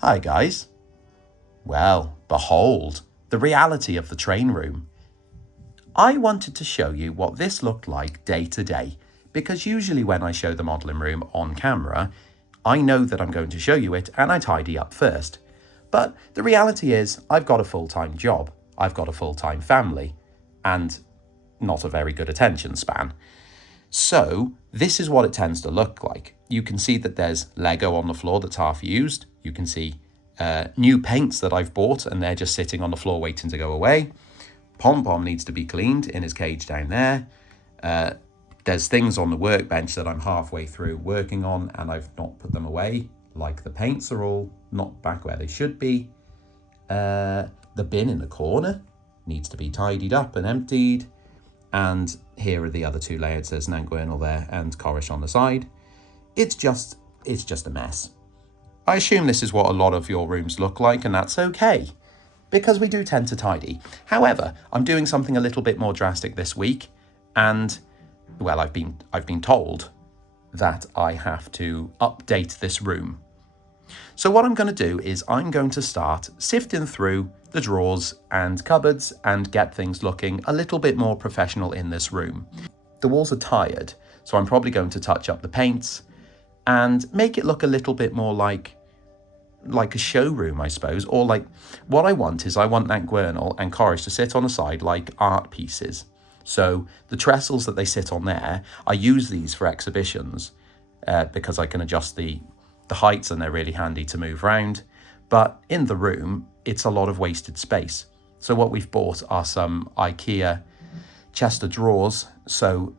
Hi guys. Well, behold, the reality of the train room. I wanted to show you what this looked like day to day, because usually when I show the modelling room on camera, I know that I'm going to show you it and I tidy up first. But the reality is I've got a full-time job, I've got a full-time family, and not a very good attention span. So this is what it tends to look like. You can see that there's Lego on the floor that's half used. You can see new paints that I've bought and they're just sitting on the floor waiting to go away. Pom Pom needs to be cleaned in his cage down there. There's things on the workbench that I'm halfway through working on and I've not put them away, like the paints are all not back where they should be. The bin in the corner needs to be tidied up and emptied. And here are the other two layouts. There's Nangwernal there and Corish on the side. It's just a mess. I assume this is what a lot of your rooms look like, and that's okay, because we do tend to tidy. However, I'm doing something a little bit more drastic this week, and well, I've been told that I have to update this room. So what I'm going to do is I'm going to start sifting through the drawers and cupboards and get things looking a little bit more professional in this room. The walls are tired, so I'm probably going to touch up the paints and make it look a little bit more like a showroom, I suppose, or like what I want Nantgwernal and Corish to sit on the side like art pieces. So the trestles that they sit on there, I use these for exhibitions because I can adjust the heights and they're really handy to move around. But in the room, it's a lot of wasted space. So what we've bought are some IKEA chest of drawers. So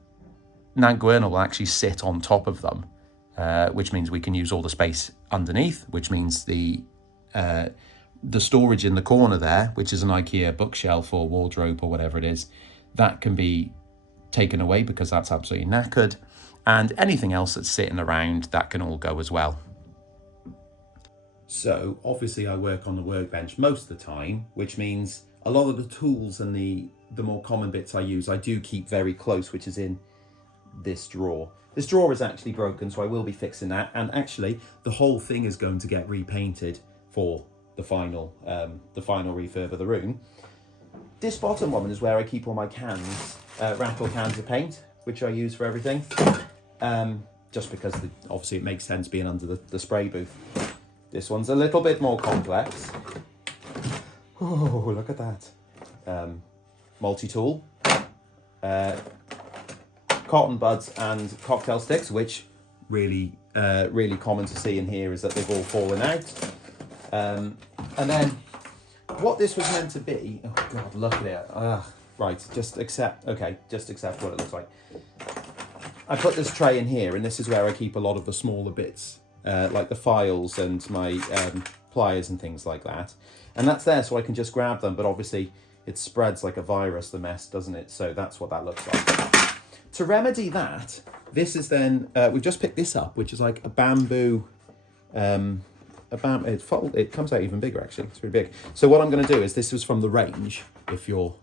Nantgwernal will actually sit on top of them, which means we can use all the space underneath, which means the storage in the corner there, which is an IKEA bookshelf or wardrobe or whatever it is, that can be taken away because that's absolutely knackered. And anything else that's sitting around, that can all go as well. So obviously I work on the workbench most of the time, which means a lot of the tools and the more common bits I use, I do keep very close, which is in this drawer. This drawer is actually broken, so I will be fixing that. And actually the whole thing is going to get repainted for the final refurb of the room. This bottom one is where I keep all my cans, rattle cans of paint, which I use for everything. Just because obviously it makes sense being under the spray booth. This one's a little bit more complex. Oh, look at that. Multi-tool. Cotton buds and cocktail sticks, which really common to see in here is that they've all fallen out. And then what this was meant to be, oh God, look at it. Right, just accept what it looks like. I put this tray in here, and this is where I keep a lot of the smaller bits, like the files and my pliers and things like that. And that's there so I can just grab them, but obviously it spreads like a virus, the mess, doesn't it? So that's what that looks like. To remedy that, this is then, we've just picked this up, which is like a bamboo, it comes out even bigger actually, it's really big. So what I'm going to do is, this was from The Range, I'm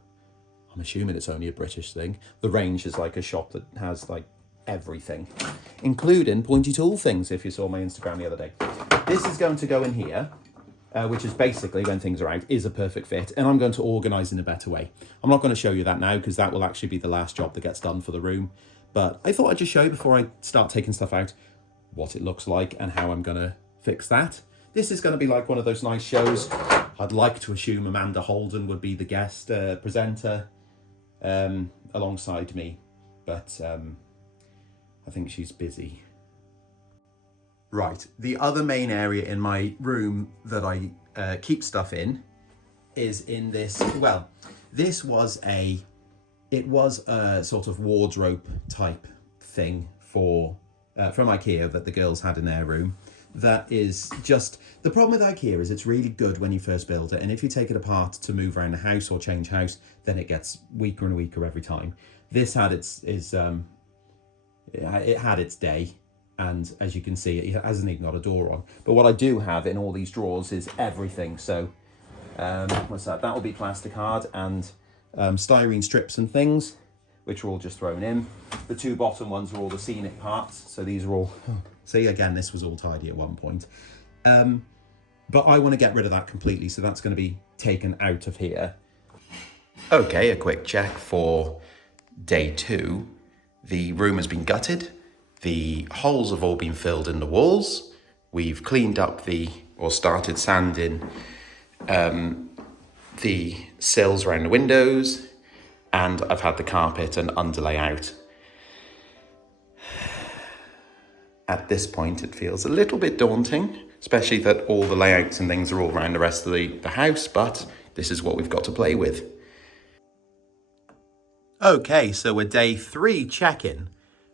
assuming it's only a British thing. The Range is like a shop that has like everything, including pointy tool things, if you saw my Instagram the other day. This is going to go in here, which is basically, when things are out, is a perfect fit, and I'm going to organise in a better way. I'm not going to show you that now because that will actually be the last job that gets done for the room, but I thought I'd just show you before I start taking stuff out what it looks like and how I'm going to fix that. This is going to be like one of those nice shows. I'd like to assume Amanda Holden would be the guest presenter alongside me, but I think she's busy. Right, the other main area in my room that I keep stuff in is in this, well, it was a sort of wardrobe type thing from IKEA that the girls had in their room. That is just, the problem with IKEA is it's really good when you first build it, and if you take it apart to move around the house or change house, then it gets weaker and weaker every time. This had it had its day, and as you can see, it hasn't even got a door on. But what I do have in all these drawers is everything. So what's that? That will be plastic hard and styrene strips and things, which are all just thrown in. The two bottom ones are all the scenic parts. So these are all, see, again, this was all tidy at one point. But I want to get rid of that completely, so that's going to be taken out of here. Okay, a quick check for day 2. The room has been gutted. The holes have all been filled in the walls. We've cleaned up or started sanding the sills around the windows, and I've had the carpet and underlay out. At this point, it feels a little bit daunting, especially that all the layouts and things are all around the rest of the house, but this is what we've got to play with. Okay, so we're day 3 check-in.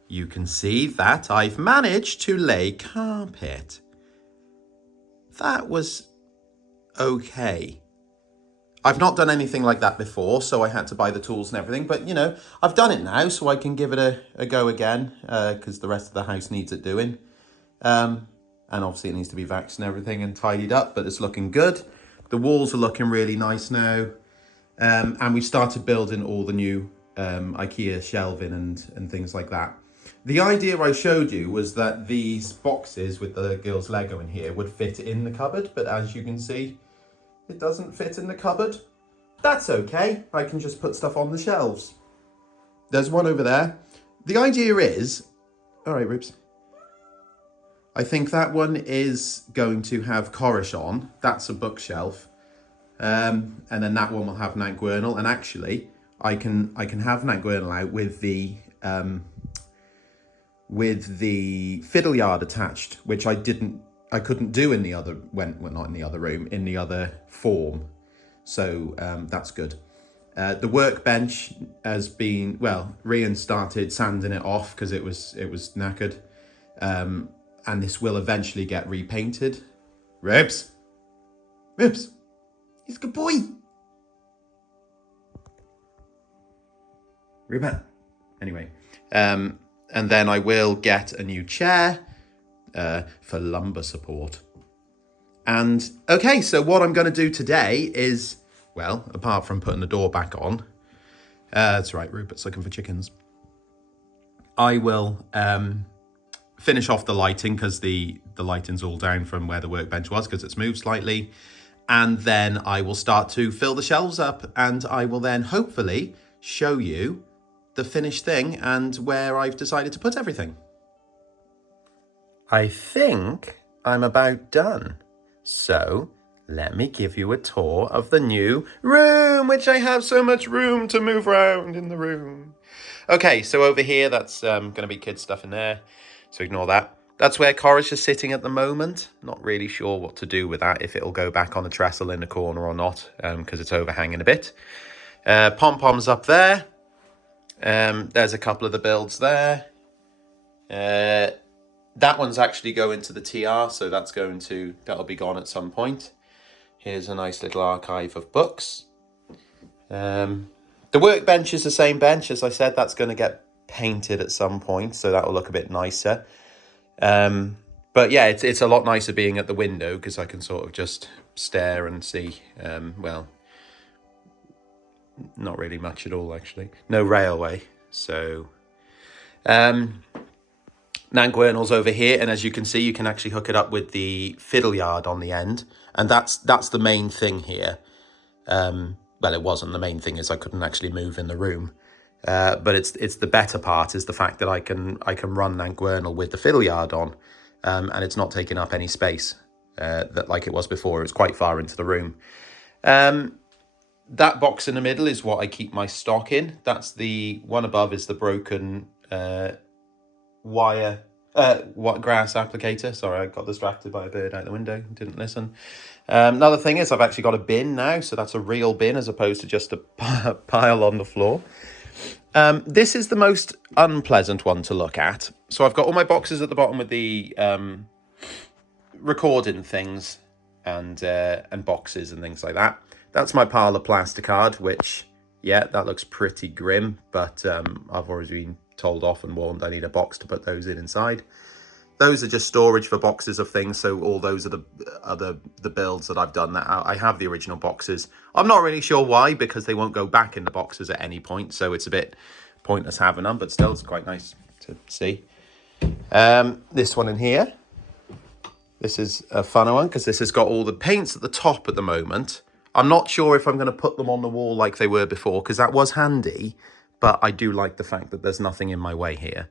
You can see that I've managed to lay carpet. That was okay. I've not done anything like that before, so I had to buy the tools and everything. But, you know, I've done it now, so I can give it a go again, because the rest of the house needs it doing. And obviously it needs to be vaxxed and everything and tidied up, but it's looking good. The walls are looking really nice now. And we started building all the new IKEA shelving and things like that. The idea I showed you was that these boxes with the girls' Lego in here would fit in the cupboard, but as you can see, it doesn't fit in the cupboard. That's okay, I can just put stuff on the shelves. There's one over there. The idea is, all right, Rubes. I think that one is going to have Corish on. That's a bookshelf. And then that one will have Nant Gwernal. And actually, I can have Nant Gwernal out with the fiddle yard attached, which I couldn't do in the other, not in the other room, in the other form. So that's good. The workbench has been, well, Rian started sanding it off because it was knackered. And this will eventually get repainted. Ribs, he's a good boy. Ruben. Anyway, and then I will get a new chair for lumbar support. And okay, so what I'm going to do today is, well, apart from putting the door back on, that's right, Rupert's looking for chickens. I will finish off the lighting because the lighting's all down from where the workbench was because it's moved slightly. And then I will start to fill the shelves up, and I will then hopefully show you the finished thing and where I've decided to put everything. I think I'm about done. So let me give you a tour of the new room, which I have so much room to move around in the room. Okay, so over here, that's going to be kids' stuff in there, so ignore that. That's where Corish is sitting at the moment. Not really sure what to do with that, if it'll go back on a trestle in the corner or not, because it's overhanging a bit. Pom-pom's up there. There's a couple of the builds there. That one's actually going to the TR, so that'll be gone at some point. Here's a nice little archive of books. The workbench is the same bench, as I said, that's going to get painted at some point, so that'll look a bit nicer. But yeah, it's a lot nicer being at the window because I can sort of just stare and see, well, not really much at all, actually. No railway, so... Nant Gwernal's over here, and as you can see, you can actually hook it up with the fiddle yard on the end, and that's the main thing here. Well, it wasn't. The main thing is I couldn't actually move in the room, but it's the better part is the fact that I can run Nant Gwernal with the fiddle yard on, and it's not taking up any space that like it was before. It was quite far into the room. That box in the middle is what I keep my stock in. That's the one above is the broken wire grass applicator. Sorry, I got distracted by a bird out the window, didn't listen. Another thing is I've actually got a bin now, so that's a real bin as opposed to just a pile on the floor. This is the most unpleasant one to look at. So I've got all my boxes at the bottom with the recording things and boxes and things like that. That's my pile of plasticard, which, yeah, that looks pretty grim, but I've already been told off and warned I need a box to put those inside. Those are just storage for boxes of things, so all those are the builds that I've done. That I have the original boxes. I'm not really sure why, because they won't go back in the boxes at any point, so it's a bit pointless having them, but still it's quite nice to see. This one in here, This is a funner one because this has got all the paints at the top at the moment. I'm not sure if I'm going to put them on the wall like they were before because that was handy, but I do like the fact that there's nothing in my way here.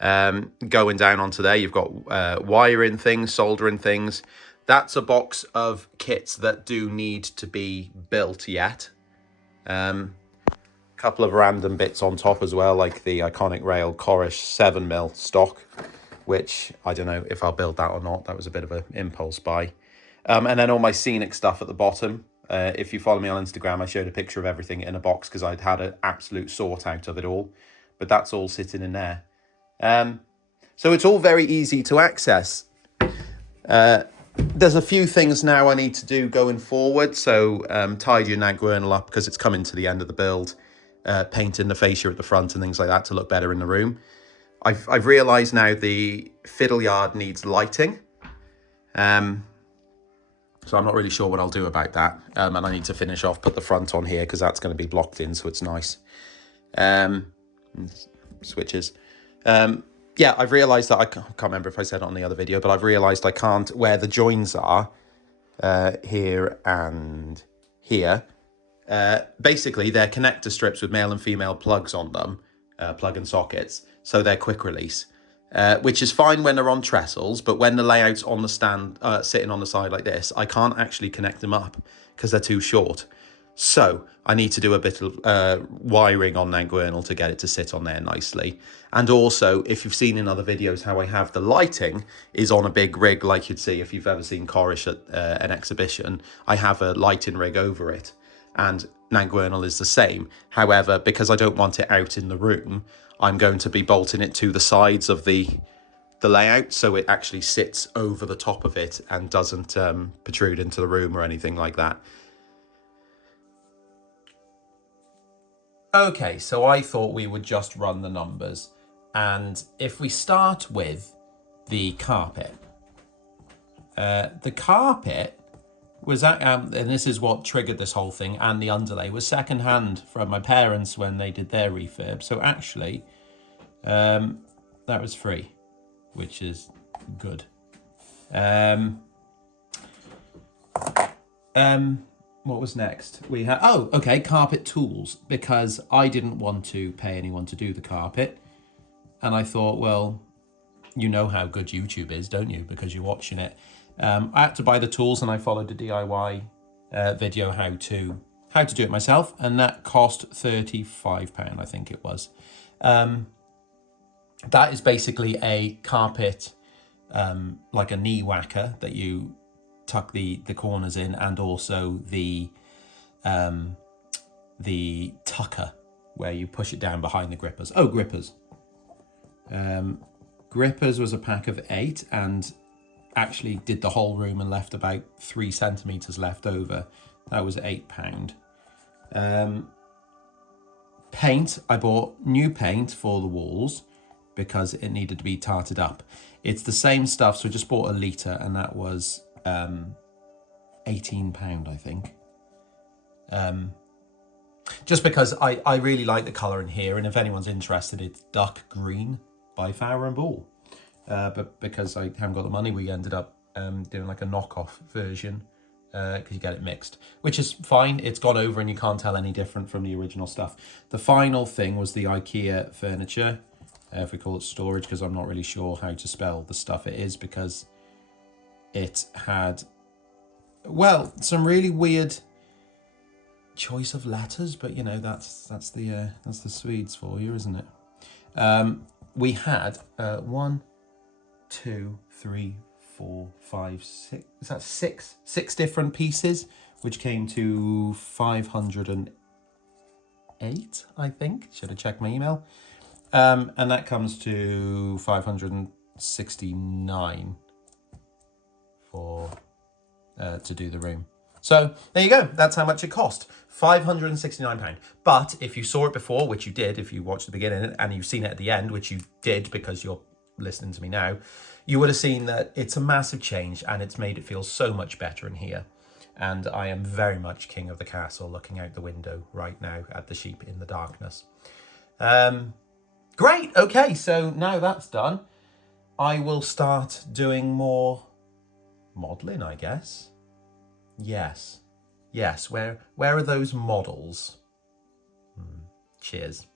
Going down onto there, you've got wiring things, soldering things. That's a box of kits that do need to be built yet. Couple of random bits on top as well, like the Iconic Rail Corish 7mm stock, which I don't know if I'll build that or not. That was a bit of an impulse buy. And then all my scenic stuff at the bottom. If you follow me on Instagram, I showed a picture of everything in a box because I'd had an absolute sort out of it all. But that's all sitting in there. So it's all very easy to access. There's a few things now I need to do going forward. So tidy your nag journal up because it's coming to the end of the build. Painting the fascia at the front and things like that to look better in the room. I've realised now the fiddle yard needs lighting. So I'm not really sure what I'll do about that. And I need to finish off, put the front on here because that's going to be blocked in, so it's nice. Switches. Yeah, I've realised that I can't remember if I said it on the other video, but I've realised I can't, where the joins are, here and here, basically they're connector strips with male and female plugs on them, plug and sockets, so they're quick release, which is fine when they're on trestles, but when the layout's on the stand, sitting on the side like this, I can't actually connect them up because they're too short. So I need to do a bit of wiring on that journal to get it to sit on there nicely. And also, if you've seen in other videos how I have the lighting is on a big rig like you'd see if you've ever seen Corish at an exhibition, I have a lighting rig over it. And Nanguernal is the same. However, because I don't want it out in the room, I'm going to be bolting it to the sides of the layout so it actually sits over the top of it and doesn't protrude into the room or anything like that. Okay, so I thought we would just run the numbers. And if we start with the carpet was that, and this is what triggered this whole thing, and the underlay was secondhand from my parents when they did their refurb. So actually, that was free, which is good. What was next? We had, carpet tools, because I didn't want to pay anyone to do the carpet. And I thought, well, you know how good YouTube is, don't you? Because you're watching it. I had to buy the tools and I followed a DIY video how to do it myself. And that cost £35, I think it was. That is basically a carpet, like a knee whacker that you tuck the corners in, and also the tucker where you push it down behind the grippers. Oh, grippers. Grippers was a pack of 8 and actually did the whole room and left about 3 centimeters left over. That was £8. Paint, I bought new paint for the walls because it needed to be tarted up. It's the same stuff, so I just bought a litre and that was £18, I think. Just because I really like the colour in here, and if anyone's interested, it's Duck Green by Fowler and Ball. But because I haven't got the money, we ended up doing like a knockoff version because you get it mixed, which is fine. It's gone over and you can't tell any different from the original stuff. The final thing was the IKEA furniture, if we call it storage, because I'm not really sure how to spell the stuff it is, because it had, well, some really weird choice of letters, but you know, that's the Swedes for you, isn't it? We had 1, 2, 3, 4, 5, 6. Is that 6? 6 different pieces, which came to 508, I think. Should have checked my email. And that comes to 569 for to do the room. So there you go. That's how much it cost. £569. But if you saw it before, which you did, if you watched the beginning, and you've seen it at the end, which you did because you're listening to me now, you would have seen that it's a massive change and it's made it feel so much better in here. And I am very much king of the castle, looking out the window right now at the sheep in the darkness. Great. Okay, so now that's done, I will start doing more modelling, I guess. Yes. Yes, where are those models? Cheers.